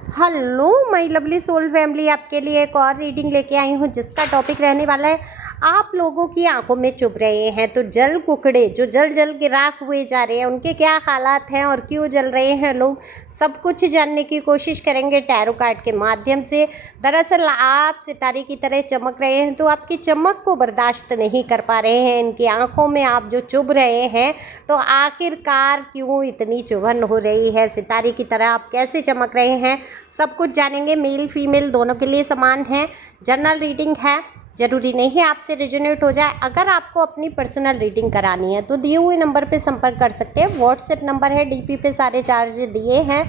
Hello my lovely soul family, आपके लिए एक और रीडिंग लेके आई हूँ जिसका टॉपिक रहने वाला है आप लोगों की आंखों में चुभ रहे हैं तो जल कुकड़े जो जल जल के राख हुए जा रहे हैं, उनके क्या हालात हैं और क्यों जल रहे हैं लोग, सब कुछ जानने की कोशिश करेंगे टैरो कार्ड के माध्यम से। दरअसल आप सितारे की तरह चमक रहे हैं तो आपकी चमक को बर्दाश्त नहीं कर पा रहे हैं, इनकी आंखों में आप जो चुभ रहे हैं तो आखिरकार क्यों इतनी चुभन हो रही है, सितारे की तरह आप कैसे चमक रहे हैं, सब कुछ जानेंगे। मेल फीमेल दोनों के लिए समान है, जनरल रीडिंग है, जरूरी नहीं है आपसे रेजोनेट हो जाए। अगर आपको अपनी पर्सनल रीडिंग करानी है तो दिए हुए नंबर पे संपर्क कर सकते हैं। व्हाट्सएप नंबर है, डीपी पे सारे चार्ज दिए हैं,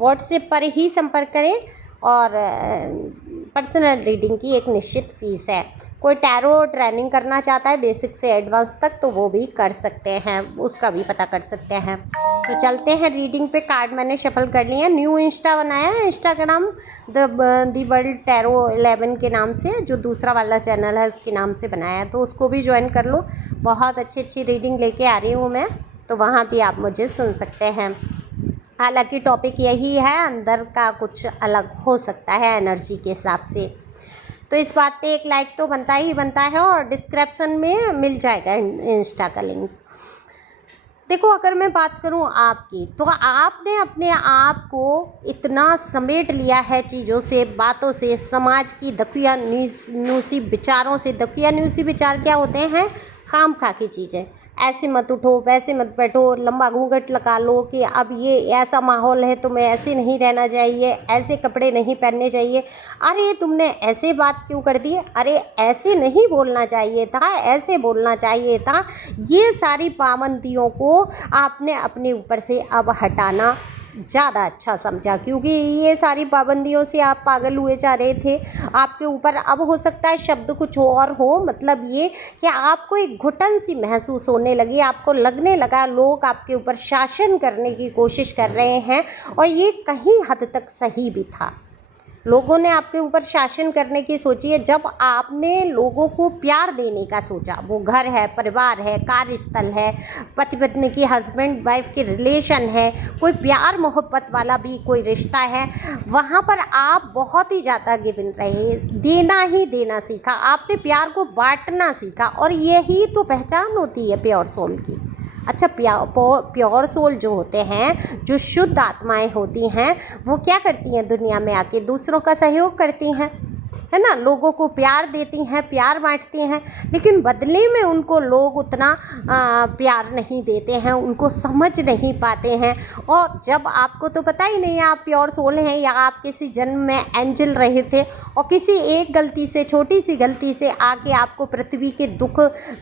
व्हाट्सएप पर ही संपर्क करें। और पर्सनल रीडिंग की एक निश्चित फ़ीस है। कोई टैरो ट्रेनिंग करना चाहता है बेसिक से एडवांस तक तो वो भी कर सकते हैं, उसका भी पता कर सकते हैं। तो चलते हैं रीडिंग पे। कार्ड मैंने शफल कर लिया। न्यू इंस्टा बनाया है, इंस्टाग्राम दी वर्ल्ड टैरो 11 के नाम से, जो दूसरा वाला चैनल है उसके नाम से बनाया है, तो उसको भी ज्वाइन कर लो। बहुत अच्छी अच्छी रीडिंग लेके आ रही हूँ मैं, तो वहाँ भी आप मुझे सुन सकते हैं। हालांकि टॉपिक यही है, अंदर का कुछ अलग हो सकता है एनर्जी के हिसाब से, तो इस बात पे एक लाइक तो बनता ही बनता है और डिस्क्रिप्शन में मिल जाएगा इंस्टा का लिंक। देखो, अगर मैं बात करूं आपकी, तो आपने अपने आप को इतना समेट लिया है चीज़ों से, बातों से, समाज की दकियानूसी विचारों से। दकियानूसी विचार क्या होते हैं? खाम खा की चीज़ें, ऐसे मत उठो, वैसे मत बैठो, लंबा घूंघट लगा लो कि अब ये ऐसा माहौल है तो मैं ऐसे नहीं रहना चाहिए, ऐसे कपड़े नहीं पहनने चाहिए। अरे तुमने ऐसे बात क्यों कर दी? अरे ऐसे नहीं बोलना चाहिए था, ऐसे बोलना चाहिए था। ये सारी पाबंदियों को आपने अपने ऊपर से अब हटाना ज़्यादा अच्छा समझा, क्योंकि ये सारी पाबंदियों से आप पागल हुए जा रहे थे। आपके ऊपर अब हो सकता है शब्द कुछ और हो, मतलब ये कि आपको एक घुटन सी महसूस होने लगी, आपको लगने लगा लोग आपके ऊपर शासन करने की कोशिश कर रहे हैं, और ये कहीं हद तक सही भी था। लोगों ने आपके ऊपर शासन करने की सोची है जब आपने लोगों को प्यार देने का सोचा। वो घर है, परिवार है, कार्यस्थल है, पति पत्नी की हस्बैंड वाइफ की रिलेशन है, कोई प्यार मोहब्बत वाला भी कोई रिश्ता है, वहाँ पर आप बहुत ही ज़्यादा गिवन रहे, देना ही देना सीखा, आपने प्यार को बांटना सीखा, और यही तो पहचान होती है प्योर सोल की। अच्छा, प्योर सोल जो होते हैं, जो शुद्ध आत्माएं होती हैं, वो क्या करती हैं? दुनिया में आके दूसरों का सहयोग करती हैं, है ना, लोगों को प्यार देती हैं, प्यार बांटती हैं, लेकिन बदले में उनको लोग उतना प्यार नहीं देते हैं, उनको समझ नहीं पाते हैं। और जब आपको तो पता ही नहीं है आप प्योर सोल हैं या आप किसी जन्म में एंजल रहे थे और किसी एक गलती से, छोटी सी गलती से आके आपको पृथ्वी के दुख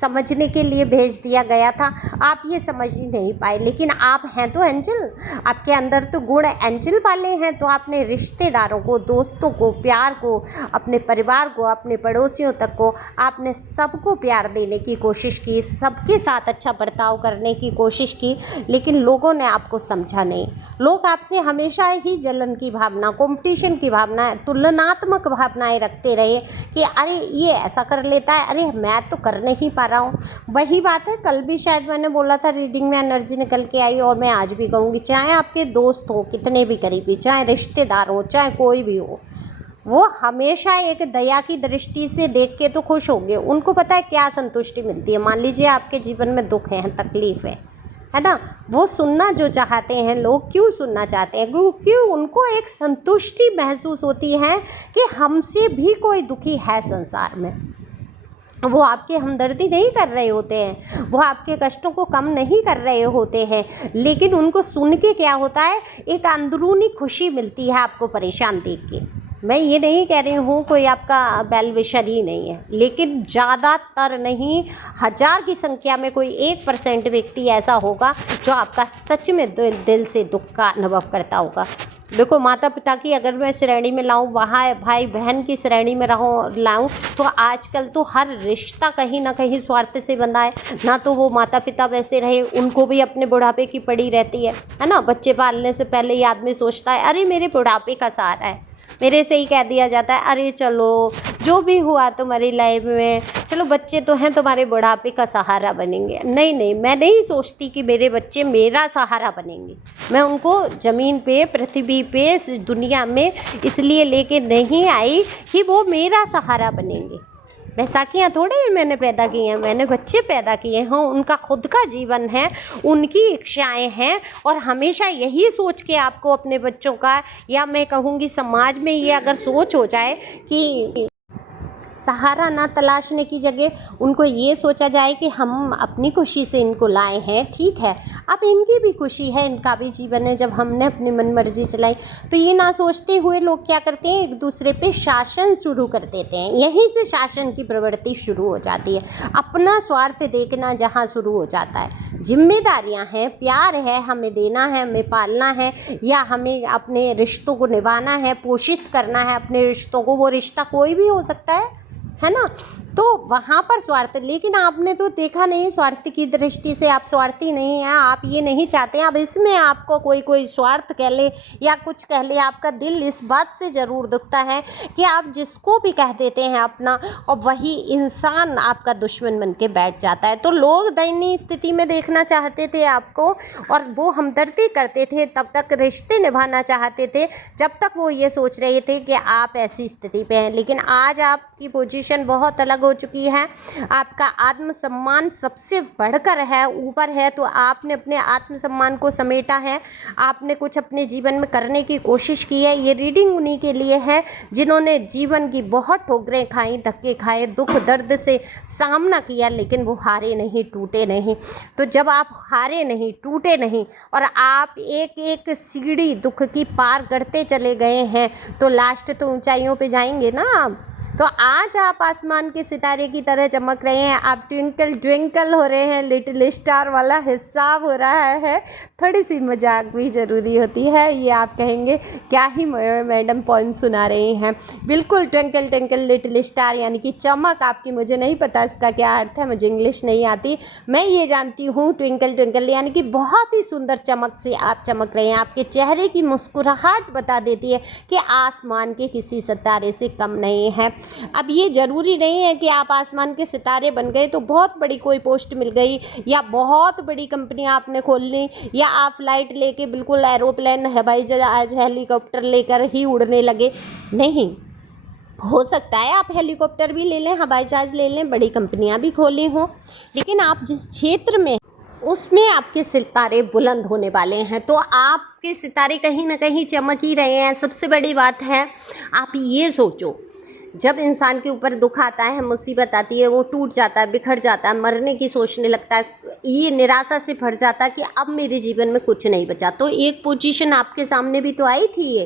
समझने के लिए भेज दिया गया था, आप ये समझ ही नहीं पाए। लेकिन आप हैं तो एंजल, आपके अंदर तो गुण एंजल वाले हैं, तो आपने रिश्तेदारों को, दोस्तों को, प्यार को, अपने परिवार को, अपने पड़ोसियों तक को, आपने सबको प्यार देने की कोशिश की, सबके साथ अच्छा बर्ताव करने की कोशिश की, लेकिन लोगों ने आपको समझा नहीं। लोग आपसे हमेशा ही जलन की भावना, कंपटीशन की भावना, तुलनात्मक भावनाएं रखते रहे कि अरे ये ऐसा कर लेता है, अरे मैं तो कर नहीं पा रहा हूँ। वही बात है, कल भी शायद मैंने बोला था, रीडिंग में एनर्जी निकल के आई, और मैं आज भी कहूँगी, चाहे आपके दोस्त हो कितने भी करीबी, चाहे रिश्तेदार हो, चाहे कोई भी हो, वो हमेशा एक दया की दृष्टि से देख के तो खुश होंगे। उनको पता है क्या संतुष्टि मिलती है। मान लीजिए आपके जीवन में दुख है, तकलीफ है ना, वो सुनना जो चाहते हैं लोग, क्यों सुनना चाहते हैं? क्योंकि उनको एक संतुष्टि महसूस होती है कि हमसे भी कोई दुखी है संसार में। वो आपकी हमदर्दी नहीं कर रहे होते हैं, वो आपके कष्टों को कम नहीं कर रहे होते हैं, लेकिन उनको सुन के क्या होता है, एक अंदरूनी खुशी मिलती है आपको परेशान देख के। मैं ये नहीं कह रही हूँ कोई आपका वेल विशर ही नहीं है, लेकिन ज़्यादातर नहीं, 1000 की संख्या में कोई 1% व्यक्ति ऐसा होगा जो आपका सच में दिल से दुख का अनुभव करता होगा। देखो, माता पिता की अगर मैं श्रेणी में लाऊं, वहाँ भाई बहन की श्रेणी में लाऊं, तो आजकल तो हर रिश्ता कहीं ना कहीं स्वार्थ से बंधा है ना। तो वो माता पिता वैसे रहे, उनको भी अपने बुढ़ापे की पड़ी रहती है ना। बच्चे पालने से पहले ही आदमी सोचता है अरे मेरे बुढ़ापे का सहारा है, मेरे से ही कह दिया जाता है, अरे चलो जो भी हुआ तुम्हारी लाइफ में, चलो बच्चे तो हैं, तुम्हारे बुढ़ापे का सहारा बनेंगे। नहीं नहीं, मैं नहीं सोचती कि मेरे बच्चे मेरा सहारा बनेंगे। मैं उनको ज़मीन पे, पृथ्वी पे, इस दुनिया में इसलिए लेके नहीं आई कि वो मेरा सहारा बनेंगे। बैसाखियाँ थोड़े ही मैंने पैदा की हैं, मैंने बच्चे पैदा किए हैं, उनका खुद का जीवन है, उनकी इच्छाएं हैं। और हमेशा यही सोच के आपको अपने बच्चों का, या मैं कहूँगी समाज में ये अगर सोच हो जाए कि सहारा ना तलाशने की जगह उनको ये सोचा जाए कि हम अपनी खुशी से इनको लाए हैं, ठीक है, अब इनकी भी खुशी है, इनका भी जीवन है, जब हमने अपनी मनमर्जी चलाई। तो ये ना सोचते हुए लोग क्या करते हैं, एक दूसरे पे शासन शुरू कर देते हैं। यहीं से शासन की प्रवृत्ति शुरू हो जाती है, अपना स्वार्थ देखना जहाँ शुरू हो जाता है। जिम्मेदारियाँ हैं, प्यार है, हमें देना है, हमें पालना है, या हमें अपने रिश्तों को निभाना है, पोषित करना है अपने रिश्तों को। वो रिश्ता कोई भी हो सकता है ना। तो वहाँ पर स्वार्थ, लेकिन आपने तो देखा नहीं, स्वार्थ की दृष्टि से आप स्वार्थी नहीं हैं, आप ये नहीं चाहते हैं। अब इसमें आपको कोई स्वार्थ कह ले या कुछ कह ले, आपका दिल इस बात से ज़रूर दुखता है कि आप जिसको भी कह देते हैं अपना, और वही इंसान आपका दुश्मन बन के बैठ जाता है। तो लोग दयनीय स्थिति में देखना चाहते थे आपको, और वो हमदर्दी करते थे, तब तक रिश्ते निभाना चाहते थे जब तक वो ये सोच रहे थे कि आप ऐसी स्थिति पे हैं। लेकिन आज आपकी पोजीशन बहुत अलग हो चुकी है, आपका आत्मसम्मान सबसे बढ़कर है, ऊपर है। तो आपने अपने आत्मसम्मान को समेटा है, आपने कुछ अपने जीवन में करने की कोशिश की है। ये रीडिंग उन्हीं के लिए है जिन्होंने जीवन की बहुत ठोकरें खाई, धक्के खाए, दुख दर्द से सामना किया, लेकिन वो हारे नहीं, टूटे नहीं। तो जब आप हारे नहीं, टूटे नहीं, और आप एक एक सीढ़ी दुख की पार करते चले गए हैं, तो लास्ट तो ऊंचाइयों पे जाएंगे ना आप। तो आज आप आसमान के सितारे की तरह चमक रहे हैं, आप ट्विंकल ट्विंकल हो रहे हैं, लिटिल स्टार वाला हिसाब हो रहा है। थोड़ी सी मजाक भी ज़रूरी होती है। ये आप कहेंगे क्या ही मैडम पोइम सुना रही हैं। बिल्कुल ट्विंकल ट्विंकल लिटिल स्टार यानी कि चमक आपकी, मुझे नहीं पता इसका क्या अर्थ है, मुझे इंग्लिश नहीं आती। मैं ये जानती हूँ ट्विंकल ट्विंकल यानी कि बहुत ही सुंदर चमक से आप चमक रहे हैं। आपके चेहरे की मुस्कुराहट बता देती है कि आसमान के किसी सितारे से कम नहीं है। अब ये ज़रूरी नहीं है कि आप आसमान के सितारे बन गए तो बहुत बड़ी कोई पोस्ट मिल गई, या बहुत बड़ी कंपनी आपने खोल ली, या आप फ्लाइट लेके बिल्कुल एरोप्लेन, हवाई जहाज, हेलीकॉप्टर लेकर ही उड़ने लगे। नहीं, हो सकता है आप हेलीकॉप्टर भी ले लें, हवाई जहाज ले लें, बड़ी कंपनियां भी खोली हों, लेकिन आप जिस क्षेत्र में उसमें आपके सितारे बुलंद होने वाले हैं। तो आपके सितारे कहीं ना कहीं चमक ही रहे हैं। सबसे बड़ी बात है, आप ये सोचो, जब इंसान के ऊपर दुख आता है, मुसीबत आती है, वो टूट जाता है, बिखर जाता है, मरने की सोचने लगता है, ये निराशा से भर जाता है कि अब मेरे जीवन में कुछ नहीं बचा। तो एक पोजीशन आपके सामने भी तो आई थी ये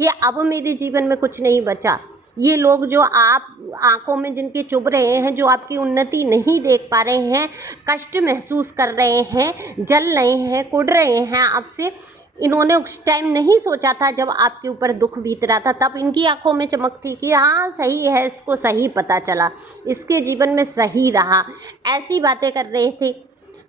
कि अब मेरे जीवन में कुछ नहीं बचा। ये लोग जो आप आंखों में जिनके चुभ रहे हैं, जो आपकी उन्नति नहीं देख पा रहे हैं, कष्ट महसूस कर रहे हैं, जल रहे हैं, कुढ़ रहे हैं आपसे, इन्होंने उस टाइम नहीं सोचा था जब आपके ऊपर दुख बीत रहा था। तब इनकी आंखों में चमक थी कि हाँ सही है, इसको सही पता चला, इसके जीवन में सही रहा, ऐसी बातें कर रहे थे।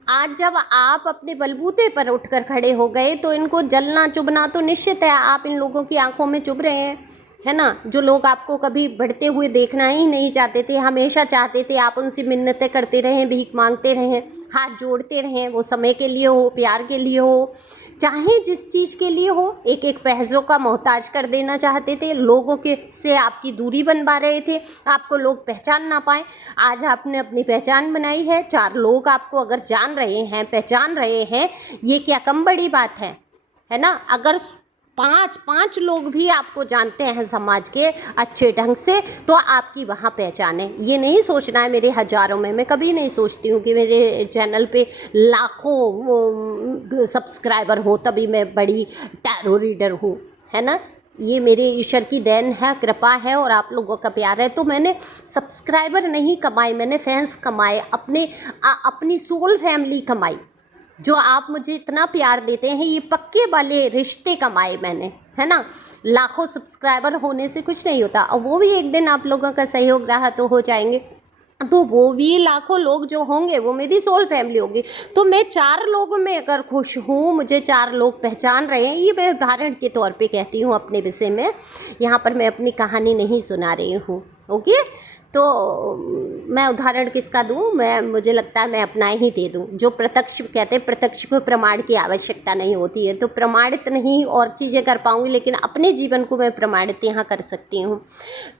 आज जब आप अपने बलबूते पर उठकर खड़े हो गए तो इनको जलना चुभना तो निश्चित है। आप इन लोगों की आंखों में चुभ रहे हैं, है ना। जो लोग आपको कभी बढ़ते हुए देखना ही नहीं चाहते थे, हमेशा चाहते थे आप उनसे मिन्नतें करते रहें, भीख मांगते रहें, हाथ जोड़ते रहें, वो समय के लिए हो, प्यार के लिए हो, चाहे जिस चीज़ के लिए हो, एक एक पैसों का मोहताज कर देना चाहते थे। लोगों के से आपकी दूरी बनवा रहे थे, आपको लोग पहचान ना पाए। आज आपने अपनी पहचान बनाई है, 4 लोग आपको अगर जान रहे हैं, पहचान रहे हैं, ये क्या कम बड़ी बात है ना। अगर 5 लोग भी आपको जानते हैं समाज के अच्छे ढंग से, तो आपकी वहाँ पहचान है। ये नहीं सोचना है मेरे हज़ारों में, मैं कभी नहीं सोचती हूँ कि मेरे चैनल पे लाखों सब्सक्राइबर हो तभी मैं बड़ी टैरो रीडर हूँ, है ना। ये मेरे ईश्वर की देन है, कृपा है, और आप लोगों का प्यार है। तो मैंने सब्सक्राइबर नहीं कमाए, मैंने फैंस कमाए, अपनी सोल फैमिली कमाई। जो आप मुझे इतना प्यार देते हैं, ये पक्के वाले रिश्ते कमाए मैंने, है ना। लाखों सब्सक्राइबर होने से कुछ नहीं होता, और वो भी एक दिन आप लोगों का सहयोग रहा तो हो जाएंगे। तो वो भी लाखों लोग जो होंगे वो मेरी सोल फैमिली होगी। तो मैं 4 लोगों में अगर खुश हूँ, मुझे 4 लोग पहचान रहे हैं, ये मैं उदाहरण के तौर पे कहती हूँ अपने विषय में, यहाँ पर मैं अपनी कहानी नहीं सुना रही हूँ। ओके, तो मैं उदाहरण किसका दूँ? मुझे लगता है मैं अपना ही दे दूँ। जो प्रत्यक्ष कहते हैं, प्रत्यक्ष को प्रमाण की आवश्यकता नहीं होती है, तो प्रमाणित नहीं और चीज़ें कर पाऊँगी, लेकिन अपने जीवन को मैं प्रमाणित यहाँ कर सकती हूँ।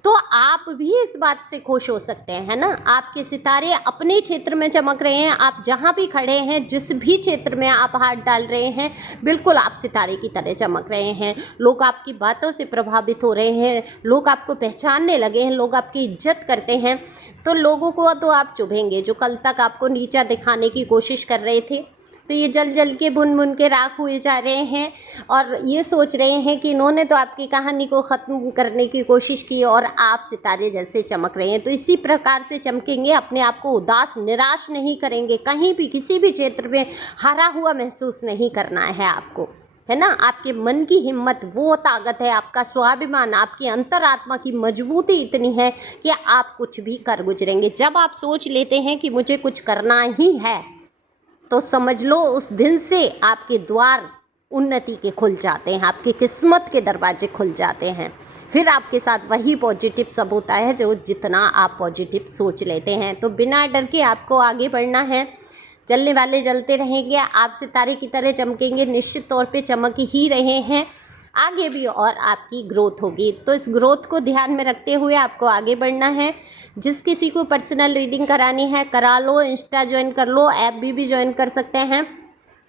तो आप भी इस बात से खुश हो सकते हैं, है ना? आपके सितारे अपने क्षेत्र में चमक रहे हैं, आप जहाँ भी खड़े हैं, जिस भी क्षेत्र में आप हाथ डाल रहे हैं, बिल्कुल आप सितारे की तरह चमक रहे हैं। लोग आपकी बातों से प्रभावित हो रहे हैं, लोग आपको पहचानने लगे हैं, लोग आपकी इज्जत करते हैं। तो लोगों को तो आप चुभेंगे, जो कल तक आपको नीचा दिखाने की कोशिश कर रहे थे, तो ये जल जल के बुन बुन के राख हुए जा रहे हैं और ये सोच रहे हैं कि इन्होंने तो आपकी कहानी को ख़त्म करने की कोशिश की और आप सितारे जैसे चमक रहे हैं। तो इसी प्रकार से चमकेंगे, अपने आप को उदास निराश नहीं करेंगे, कहीं भी किसी भी क्षेत्र में हारा हुआ महसूस नहीं करना है आपको, है ना? आपके मन की हिम्मत वो ताकत है, आपका स्वाभिमान, आपकी अंतरात्मा की मजबूती इतनी है कि आप कुछ भी कर गुजरेंगे। जब आप सोच लेते हैं कि मुझे कुछ करना ही है, तो समझ लो उस दिन से आपके द्वार उन्नति के खुल जाते हैं, आपकी किस्मत के दरवाजे खुल जाते हैं। फिर आपके साथ वही पॉजिटिव सब होता है जो जितना आप पॉजिटिव सोच लेते हैं। तो बिना डर के आपको आगे बढ़ना है, जलने वाले जलते रहेंगे, आप सितारे की तरह चमकेंगे, निश्चित तौर पे चमक ही रहे हैं आगे भी, और आपकी ग्रोथ होगी। तो इस ग्रोथ को ध्यान में रखते हुए आपको आगे बढ़ना है। जिस किसी को पर्सनल रीडिंग करानी है करा लो, इंस्टा ज्वाइन कर लो, ऐप भी ज्वाइन कर सकते हैं,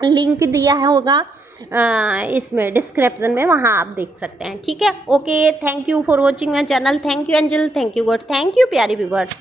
लिंक दिया होगा इसमें डिस्क्रिप्शन में, वहाँ आप देख सकते हैं। ठीक है, okay, thank you for watching my channel, thank you angel, thank you God, thank you प्यारे व्यूअर्स।